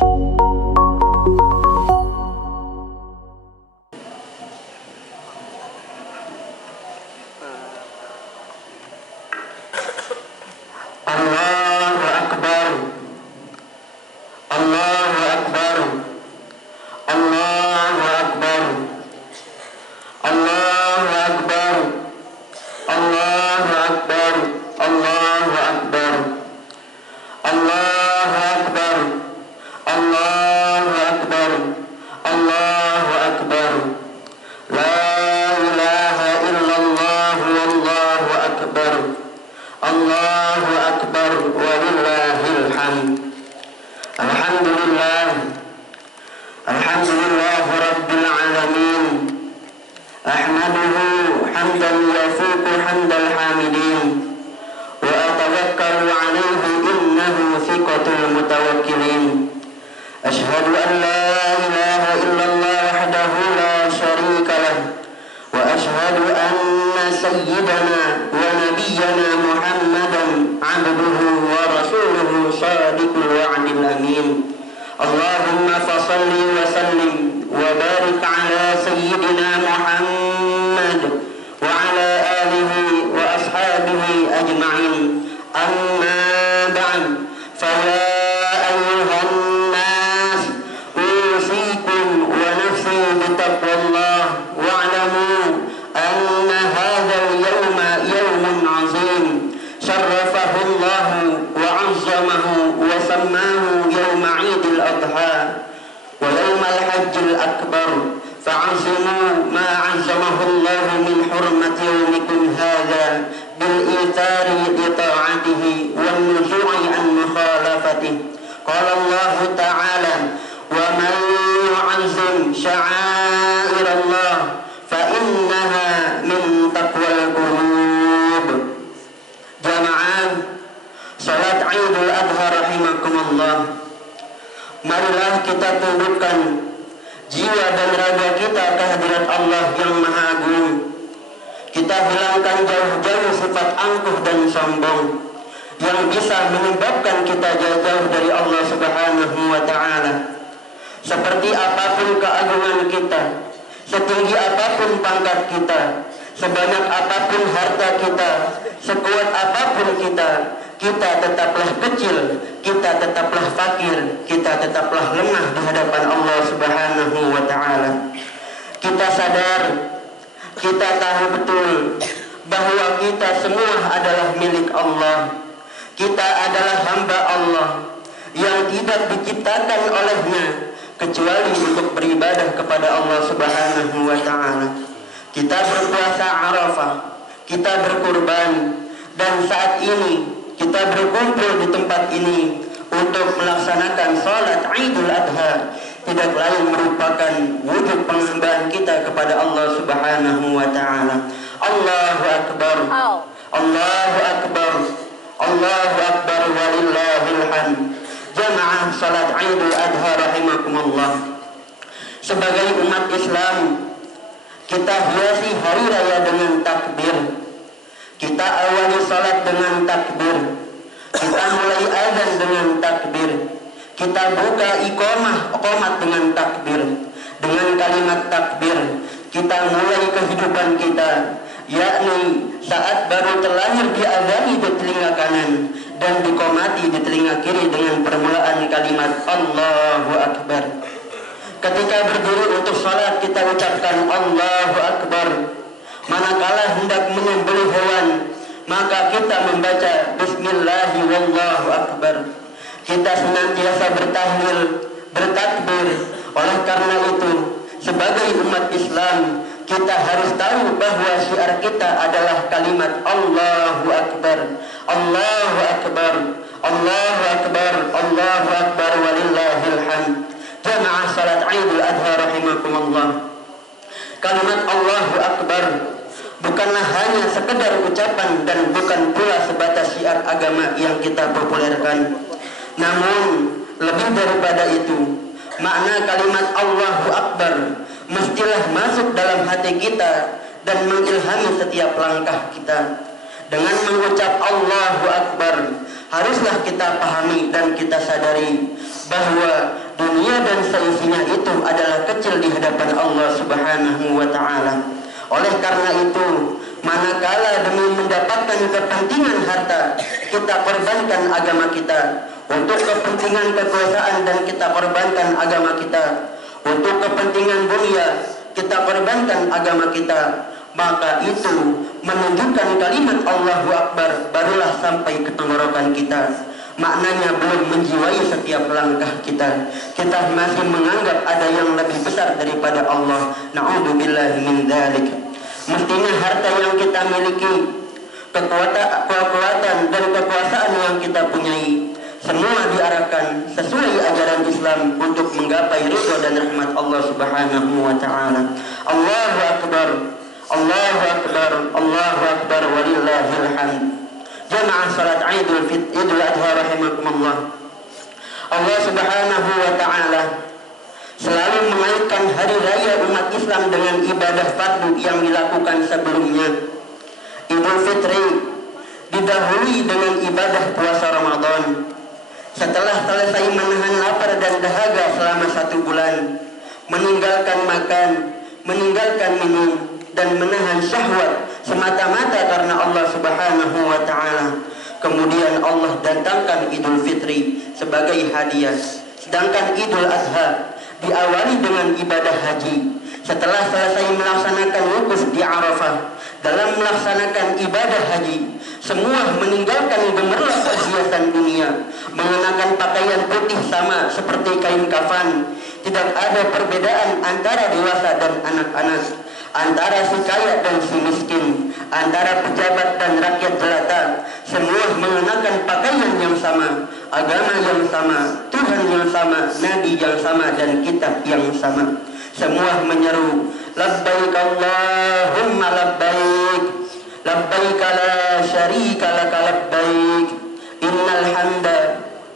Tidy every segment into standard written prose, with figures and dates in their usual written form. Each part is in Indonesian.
Allahu Akbar, Allahu Akbar, Allahu Akbar, Allahu Akbar, Allahu Akbar, Allahu Akbar, Allahu Akbar, Allahu Akbar, Allahu Akbar. La ilaha illallah wallahu akbar. Allahu Akbar walillahil hamd. Alhamdulillah, alhamdulillah rabbil alamin. Ahmaduhu hamdan yafuqu hamdal hamidin, wa atawakkalu alayhi innahu thiqatul mutawakkilin. Ashhadu an la ilaha illallah wahdahu la syarika lah, wa ashhadu anna sayyidana wa nabiyyana Muhammadan abduhu wa rasuluhu shadiqul wa'dil amin. Allahumma fasalli wa sallim wa barik ala sayyidina Muhammad wa ala alihi wa ashabihi ajma'in. Amma ba'd, fa ya ayyuhan nas usikum wa nafsi bitaqwallah wa'lamu anna hadzal yawma yawmun 'azim syarrafahu Allah wa 'azzamahu wa sammahu yawma 'idil adha wa yawmal hajjil akbar fa'azimu ma 'azzamahu Allah min hurmati yawmikum hadha bil ithari li ta'atihi wan nuzu'i an mukhalafatih. Qala Allah ta'ala wa man yu'azzim sya'airallah fa innaha min taqwal qulub. Jamaah salat Idul Adha rahimakumullah. Marilah kita tundukkan jiwa dan raga kita ke hadirat Allah yang Maha Agung. Kita hilangkan jauh-jauh sifat angkuh dan sombong yang bisa menyebabkan kita jauh-jauh dari Allah Subhanahu wa ta'ala. Seperti apapun keagungan kita, setinggi apapun pangkat kita, sebanyak apapun harta kita, sekuat apapun kita, kita tetaplah kecil, kita tetaplah fakir, kita tetaplah lemah di hadapan Allah Subhanahu wa ta'ala. Kita sadar, kita tahu betul bahwa kita semua adalah milik Allah. Kita adalah hamba Allah yang tidak diciptakan olehnya kecuali untuk beribadah kepada Allah Subhanahu wa ta'ala. Kita berpuasa Arafah, kita berkurban, dan saat ini kita berkumpul di tempat ini untuk melaksanakan salat Idul Adha. Tidak lain merupakan wujud penghambaan kita kepada Allah Subhanahu wa ta'ala. Allahu Akbar, Allahu Akbar, Allahu Akbar walillahil hamd. Jamaah salat Idul Adha rahimakumullah. Sebagai umat Islam, kita hiasi hari raya dengan takbir. Kita awali salat dengan takbir. Kita mulai azan dengan takbir. Kita buka iqamah dengan takbir. Dengan kalimat takbir kita mulai kehidupan kita, yakni saat baru terlahir diazani di telinga kanan dan diqamati di telinga kiri dengan permulaan kalimat Allahu Akbar. Ketika berdiri untuk salat kita ucapkan Allahu Akbar. Manakala hendak menyembelih hewan, maka kita membaca Bismillahi wallahu Akbar. Kita senantiasa bertahlil, bertakbir. Oleh karena itu, sebagai umat Islam, kita harus tahu bahwa syiar kita adalah kalimat Allahu Akbar, Allahu Akbar, Allahu Akbar, Allahu Akbar walillahil hamd. Jamaah salat Idul Adha rahimakumullah. Kalimat Allahu Akbar bukanlah hanya sekedar ucapan dan bukan pula sebatas syiar agama yang kita populerkan. Namun lebih daripada itu, makna kalimat Allahu Akbar mestilah masuk dalam hati kita dan mengilhami setiap langkah kita. Dengan mengucap Allahu Akbar, haruslah kita pahami dan kita sadari bahwa dunia dan seisinya itu adalah kecil di hadapan Allah Subhanahu wa Ta'ala. Oleh karena itu, manakala demi mendapatkan kepentingan harta kita korbankan agama kita, untuk kepentingan kekuasaan dan kita korbankan agama kita, untuk kepentingan dunia kita korbankan agama kita, maka itu menunjukkan kalimat Allahu Akbar barulah sampai ke tenggorokan kita. Maknanya belum menjiwai setiap langkah kita. Kita masih menganggap ada yang lebih besar daripada Allah. Na'udzubillahi min dzalik. Mestinya harta yang kita miliki, kekuatan dan kekuasaan yang kita punyai, semua diarahkan sesuai ajaran Islam untuk menggapai ridha dan rahmat Allah Subhanahu wa Ta'ala. Allahu Akbar, Allahu Akbar, Allahu Akbar, walillahil hamd. Jamaah salat Idul Adha rahimakumullah. Allah Subhanahu wa Ta'ala selalu mengaitkan hari raya umat Islam dengan ibadah fardu yang dilakukan sebelumnya. Idul Fitri didahului dengan ibadah puasa Ramadan. Setelah selesai menahan lapar dan dahaga selama 1 bulan, meninggalkan makan, meninggalkan minum, dan menahan syahwat semata-mata karena Allah Subhanahu wa Ta'ala. Kemudian Allah datangkan Idul Fitri sebagai hadiah. Sedangkan Idul Adha diawali dengan ibadah haji. Setelah selesai melaksanakan wukuf di Arafah, dalam melaksanakan ibadah haji, semua meninggalkan gemerlap perhiasan dunia, mengenakan pakaian putih sama seperti kain kafan. Tidak ada perbedaan antara dewasa dan anak-anak, antara si kaya dan si miskin, antara pejabat dan rakyat jelata. Semua mengenakan pakaian yang sama, agama yang sama, Tuhan yang sama, Nabi yang sama, dan kitab yang sama. Semua menyeru, labbaik Allahumma labbaik, labbaik la syarika laka labbaik, innal hamda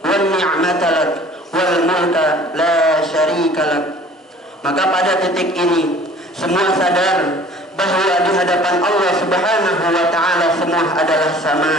wan ni'mata lak wal mulka la syarika lak. Maka pada titik ini semua sadar bahwa di hadapan Allah Subhanahu wa Ta'ala semua adalah sama.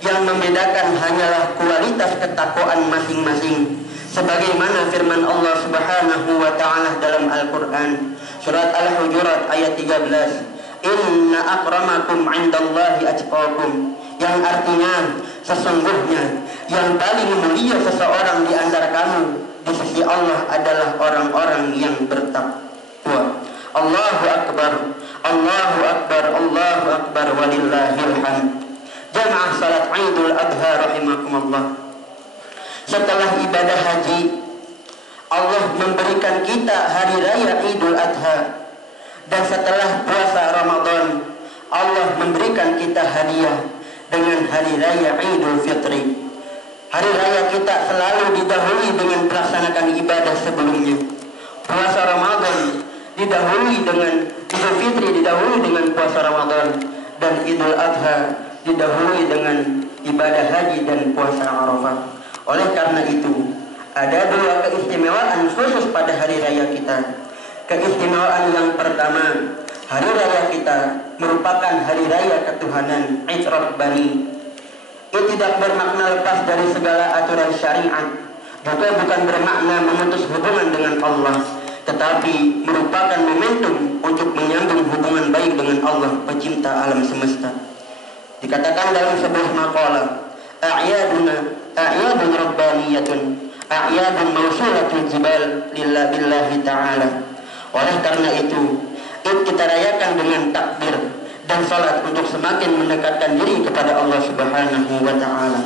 Yang membedakan hanyalah kualitas ketakwaan masing-masing. Sebagaimana firman Allah Subhanahu wa Ta'ala dalam Al-Quran, surat Al-Hujurat ayat 13, Inna akramakum indallahi atqakum, yang artinya sesungguhnya yang paling mulia seseorang di antara kamu di sisi Allah adalah orang-orang yang bertakwa. Allahu Akbar, Allahu Akbar, Allahu Akbar, walillahil hamd. Jamaah salat Idul Adha rahimakumullah. Setelah ibadah haji, Allah memberikan kita hari raya Idul Adha. Dan setelah puasa Ramadan, Allah memberikan kita hadiah dengan hari raya Idul Fitri. Hari raya kita selalu didahului dengan melaksanakan ibadah sebelumnya. Puasa Ramadan didahului dengan Idul Fitri, didahului dengan puasa Ramadan, dan Idul Adha didahului dengan ibadah haji dan puasa Arafah. Oleh karena itu, ada 2 keistimewaan khusus pada hari raya kita. Keistimewaan yang pertama, hari raya kita merupakan hari raya ketuhanan, Id Rabbani. Itu tidak bermakna lepas dari segala aturan syariat, juga bukan bermakna memutus hubungan dengan Allah, tetapi merupakan momentum untuk menyambung hubungan baik dengan Allah, pencipta alam semesta. Dikatakan dalam sebuah maqalah, a'yadun rabbaniyatun, a'yadun mausulatun jibal billahi ta'ala. Oleh karena itu, kita rayakan dengan takbir dan salat untuk semakin mendekatkan diri kepada Allah Subhanahu wa Ta'ala.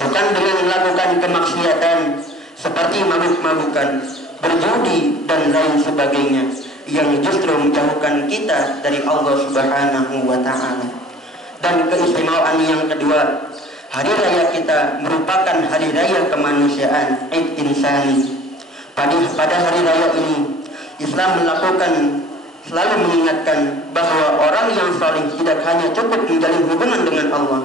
Bukan dengan melakukan kemaksiatan seperti mabuk-mabukan, berjudi dan lain sebagainya, yang justru menjauhkan kita dari Allah Subhanahu wa Ta'ala. Dan keistimewaan yang kedua, hari raya kita merupakan hari raya kemanusiaan, Id Insani. Pada hari raya ini, Islam selalu mengingatkan bahwa orang yang salih tidak hanya cukup menjalin hubungan dengan Allah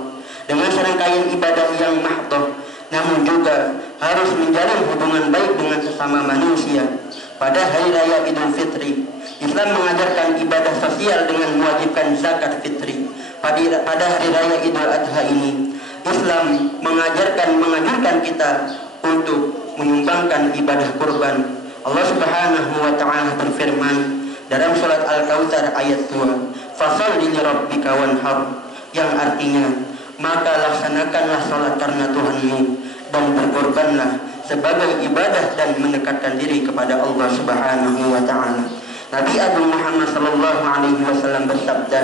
dengan serangkaian ibadah yang mahdoh, namun juga harus menjalin hubungan baik dengan sesama manusia. Pada hari raya Idul Fitri, Islam mengajarkan ibadah sosial dengan mewajibkan zakat fitri. Pada hari raya Idul Adha ini, Islam menganjurkan kita untuk menyumbangkan ibadah kurban Allah Subhanahu wa taala berfirman dalam surat Al-Kautsar ayat 2, "Fasholli li rabbika wanhar," yang artinya, maka laksanakanlah salat karena Tuhanmu dan berkorbanlah sebagai ibadah dan mendekatkan diri kepada Allah Subhanahu wa taala. Nabi Agung Muhammad sallallahu alaihi wasallam bersabda,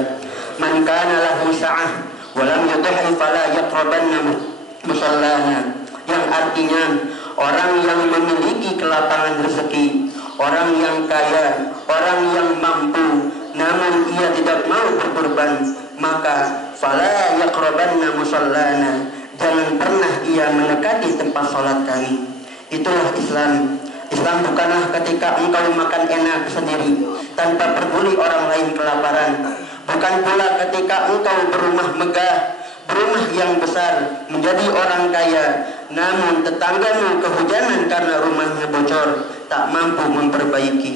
"Man kana lahu sa'ah wa lam yudhi fala yaqrabanna musallana," yang artinya orang yang memiliki kelapangan rezeki, orang yang kaya, orang yang mampu, namun ia tidak mau berkorban, maka fala yaqrabanna musallana, jangan pernah ia mendekati tempat salat kami. Itulah Islam. Islam bukanlah ketika engkau makan enak sendiri tanpa peduli orang lain kelaparan. Bukan pula ketika engkau berumah megah, berumah yang besar, menjadi orang kaya, namun tetanggamu kehujanan karena rumahnya bocor, tak mampu memperbaiki.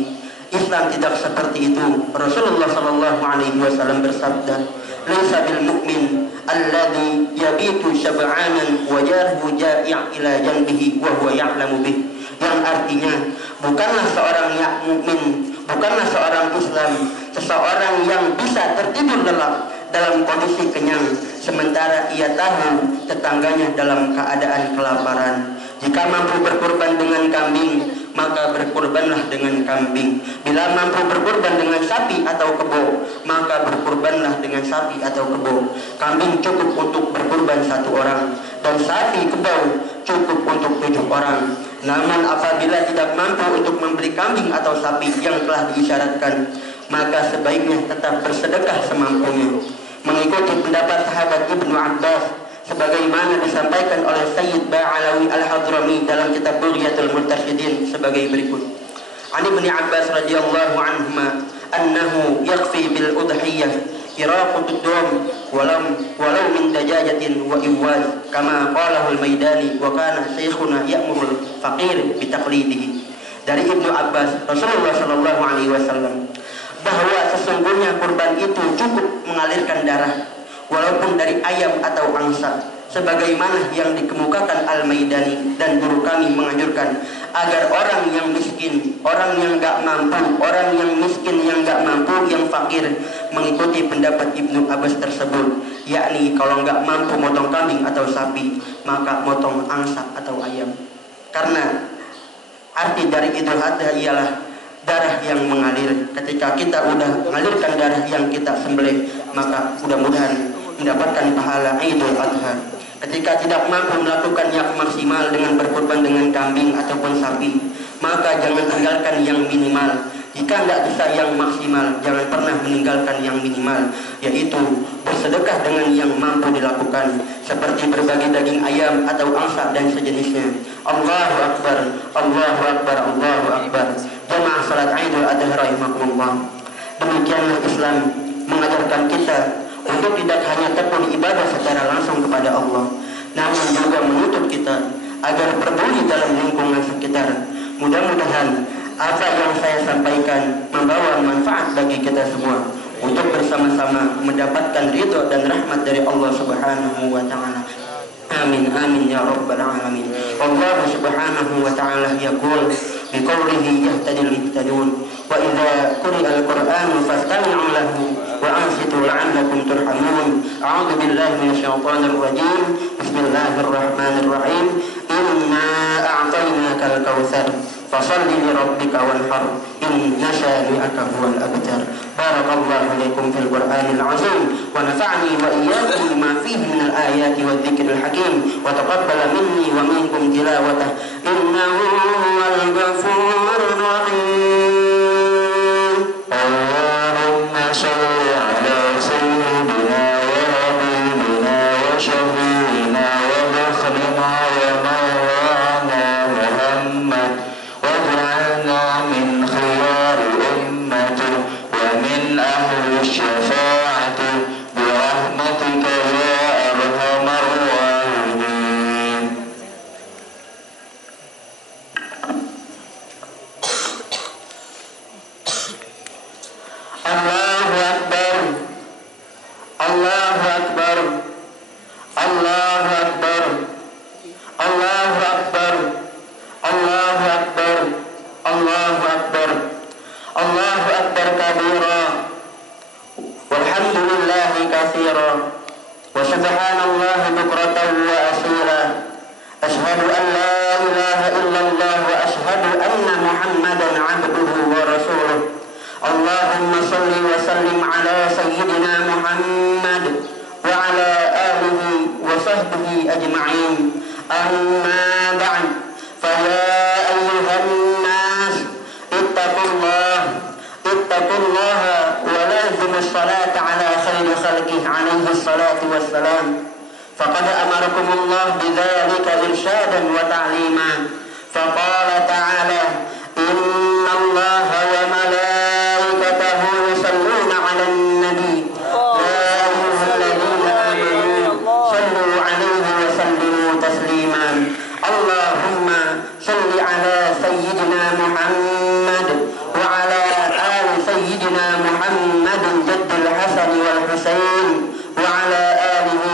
Islam tidak seperti itu. Rasulullah sallallahu alaihi wasallam bersabda, "Laisa bil mu'min alladhi yabitu syab'anan wa jarhu ja'i' ila janbihi wa huwa ya'lamu bih." Yang artinya, bukanlah seorang yang mukmin, bukanlah seorang Islam seseorang yang bisa tertidur lelap dalam kondisi kenyang sementara ia tahu tetangganya dalam keadaan kelaparan. Jika mampu berkorban dengan kambing, maka berkorbanlah dengan kambing. Bila mampu berkorban dengan sapi atau kebo, maka berkorbanlah dengan sapi atau kebo. Kambing cukup untuk berkorban 1 orang, dan sapi kebo cukup untuk 7 orang. Namun apabila tidak mampu untuk membeli kambing atau sapi yang telah diisyaratkan, maka sebaiknya tetap bersedekah semampunya. Mengikuti pendapat sahabat Ibnu Abbas, sebagaimana disampaikan oleh Sayyid Ba'alawi Al-Hadrami dalam kitab Bughyatul Murtasyidin sebagai berikut. An Ibnu Abbas radhiyallahu anhuma annahu yakfi bil udhiyah iraqatud dam walau min dajajatin wa iwaz kama qalahu al-Maidani wa kana syekhuna ya'murul faqir bi taqlidihi. Dari Ibnu Abbas, Rasulullah sallallahu alaihi wasallam, bahwa sesungguhnya kurban itu cukup mengalirkan darah walaupun dari ayam atau angsa, sebagaimana yang dikemukakan Al-Maidani, dan guru kami menganjurkan agar orang yang miskin, orang yang gak mampu, orang yang miskin yang gak mampu, yang fakir, mengikuti pendapat Ibnu Abbas tersebut, yakni kalau gak mampu motong kambing atau sapi, maka motong angsa atau ayam. Karena arti dari Idul Adha ialah darah yang mengalir. Ketika kita udah mengalirkan darah yang kita sembelih, maka mudah-mudahan mendapatkan pahala Idul Adha. Ketika tidak mampu melakukan yang maksimal dengan berkorban dengan kambing ataupun sapi, maka jangan tinggalkan yang minimal. Jika tidak bisa yang maksimal, jangan pernah meninggalkan yang minimal, yaitu bersedekah dengan yang mampu dilakukan, seperti berbagi daging ayam atau angsa dan sejenisnya. Allahu Akbar, Allahu Akbar, Allahu Akbar. Jamaah salat Idul Adha rahimakumullah. Demikianlah Islam mengajarkan kita untuk tidak hanya tekun ibadah secara langsung kepada Allah, namun juga menuntut kita agar peduli dalam lingkungan sekitar. Mudah-mudahan apa yang saya sampaikan membawa manfaat bagi kita semua untuk bersama-sama mendapatkan ridho dan rahmat dari Allah Subhanahu wa taala. Amin amin ya rabbal alamin. Allah Subhanahu wa taala yaqul biqaulihi yahtadil muhtadun wa idza quri'al qur'anu fastami'u lahu wa ansitu la'allakum turhamun. A'udzu billahi minasyaitonir rajim. Bismillahirrahmanirrahim. Inna a'tainakal kautsar fasalli li rabbika wanhar inna syani'aka huwal abtar. Barakallahu alaikum fil Qur'anil azim wa nafa'ani wa iyyakum bima fihi minal ayati wadh dzikril hakim wa taqabbala minni wa minkum tilawatah innahu huwal ghafurur rahim. Allahumma shalli ala sayyidina wa habibina wa syafi'ina wa dakhlina wa mawlana Muhammad waj'alna min khiyari ummati wa min ahli syafa'ati bi rahmatika ya arhamar rahimin. كبيرا والحمد لله كثيرا وسبحان الله بكرة وأصيلا أشهد أن لا إله إلا الله وأشهد أن محمدا عبده ورسوله اللهم صل وسلم على سيدنا محمد وعلى آله وصحبه أجمعين أما بعد فيا أيها الناس اتقوا الله ولازموا الصلاة على خير خلقه عليه الصلاة والسلام فقد أمركم الله بذلك إرشادا وتعليما فقال تعالى إن الله وملائكته يصلون على النبي يا أيها الذين آمنوا صلوا عليه وسلموا تسليما اللهم صل على سيدنا محمد وعلى آل سيدنا محمد جد الحسن والحسين وعلى آله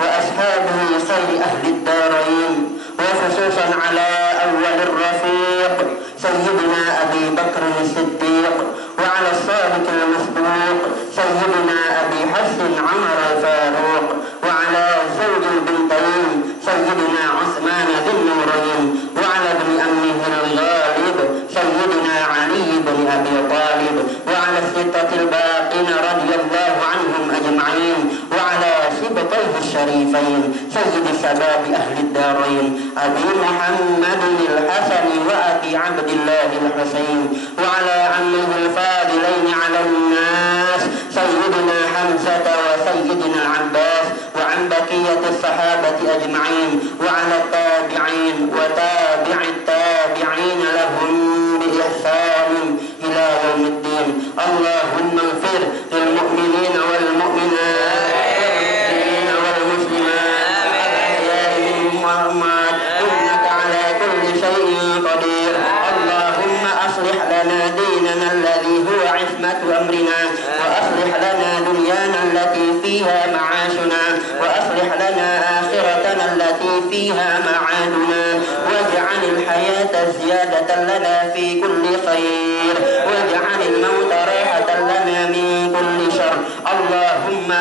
وأصحابه خير أهل الدارين وخصوصا على أول الرفيق سيدنا أبي بكر الصديق وعلى الصادق المصدوق سيدنا أبي حفص عمر الفاروق وعلى زوج البنتين سيدنا عثمان ذي النورين وعلى ابن أمه الغالب سيدنا علي بن أبي طالب وعلى الستة الباقين رضي الله عنهم أجمعين وعلى سبطيه الشريفين سيد شباب أهل الدارين أبي محمد الحسن وأبي عبد الله الحسين وعلى عمه الفاضلين على الناس سيدنا حمزة وسيدنا العباس وعن بقية الصحابة أجمعين وعلى التابعين وتابع التابعين لهم بإحسان إلى يوم الدين اللهم اغفر للمؤمنين والمؤمنات والمسلمين والمسلمات الأحياء منهم والأموات إنك على كل شيء قدير اللهم أصلح لنا ديننا الذي هو عصمة أمرنا وأصلح لنا دنيانا التي فيها معاشنا وأصلح لنا آخرتنا التي فيها معادنا واجعل الحياة زيادة لنا في كل خير واجعل الموت راحة لنا من كل شر اللهم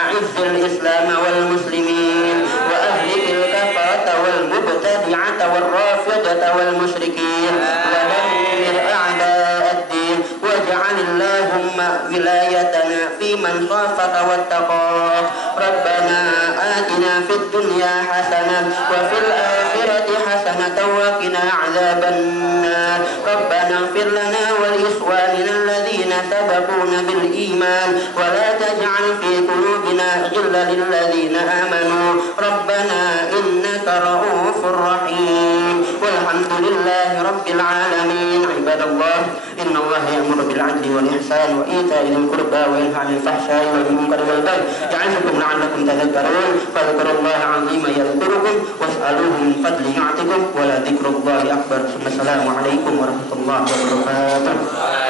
أعز الإسلام والمسلمين وأهلك الكفرة والمبتدعة والرافضة والمشركين ودمر أعداء الدين واجعل اللهم ولايتنا في من خافك واتقاك ربنا آتنا في الدنيا حسنة وفي الآخرة حسنة وقنا عذاب النار ربنا اغفر لنا ولإخواننا الذين سبقونا بالإيمان ولا تجعل في قلوبنا غلا للذين آمنوا ربنا إنك رؤوف رحيم والحمد لله رب العالمين عباد الله إن الله يأمر بالعدل والإحسان وإيتاء ذي القربى وينهى عن الفحشاء والمنكر والبغي يعظكم لعلكم تذكرون فاذكروا الله العظيم يذكركم واسألوه من فضله يعطكم ولذكر الله أكبر ثم السلام عليكم ورحمة الله وبركاته.